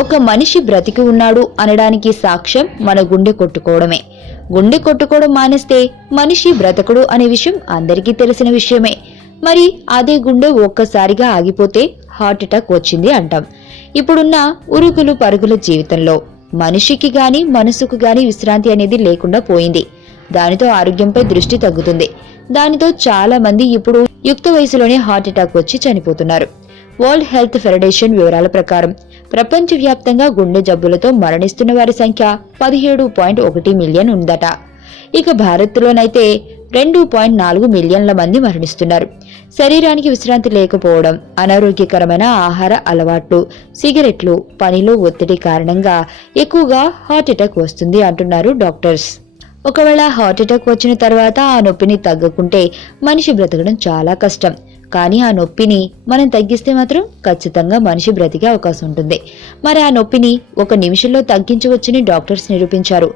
ఒక మనిషి బ్రతికి ఉన్నాడు అనడానికి సాక్ష్యం మన గుండె కొట్టుకోవడమే. గుండె కొట్టుకోవడం మానేస్తే మనిషి బ్రతకుడు అనే విషయం అందరికీ తెలిసిన విషయమే. మరి అదే గుండె ఒక్కసారిగా ఆగిపోతే హార్ట్ అటాక్ వచ్చింది అంటాం. ఇప్పుడున్న ఉరుకులు పరుగుల జీవితంలో మనిషికి గాని మనసుకు గాని విశ్రాంతి అనేది లేకుండా పోయింది. దానితో ఆరోగ్యంపై దృష్టి తగ్గుతుంది. దానితో చాలా మంది ఇప్పుడు యుక్త వయసులోనే హార్ట్ అటాక్ వచ్చి చనిపోతున్నారు. వరల్డ్ హెల్త్ ఫెడరేషన్ వివరాల ప్రకారం ప్రపంచవ్యాప్తంగా గుండె జబ్బులతో మరణిస్తున్న వారి సంఖ్య పదిహేడు పాయింట్ ఒకటి మిలియన్ ఉందట. ఇక భారత్లోనైతే రెండు పాయింట్ నాలుగు మిలియన్ల మంది మరణిస్తున్నారు. శరీరానికి విశ్రాంతి లేకపోవడం అనారోగ్యకరమైన ఆహార అలవాట్లు సిగరెట్లు పనిలో ఒత్తిడి కారణంగా ఎక్కువగా హార్ట్ అటాక్ వస్తుంది అంటున్నారు డాక్టర్స్. ఒకవేళ హార్ట్ అటాక్ వచ్చిన తర్వాత ఆ నొప్పిని తగ్గకుంటే మనిషి బ్రతకడం చాలా కష్టం. కానీ ఆ నొప్పిని మనం తగ్గిస్తే మాత్రం ఖచ్చితంగా మనిషి బ్రతికే అవకాశం ఉంటుంది. మరి ఆ నొప్పిని ఒక నిమిషంలో తగ్గించవచ్చని డాక్టర్స్ నిరూపించారు.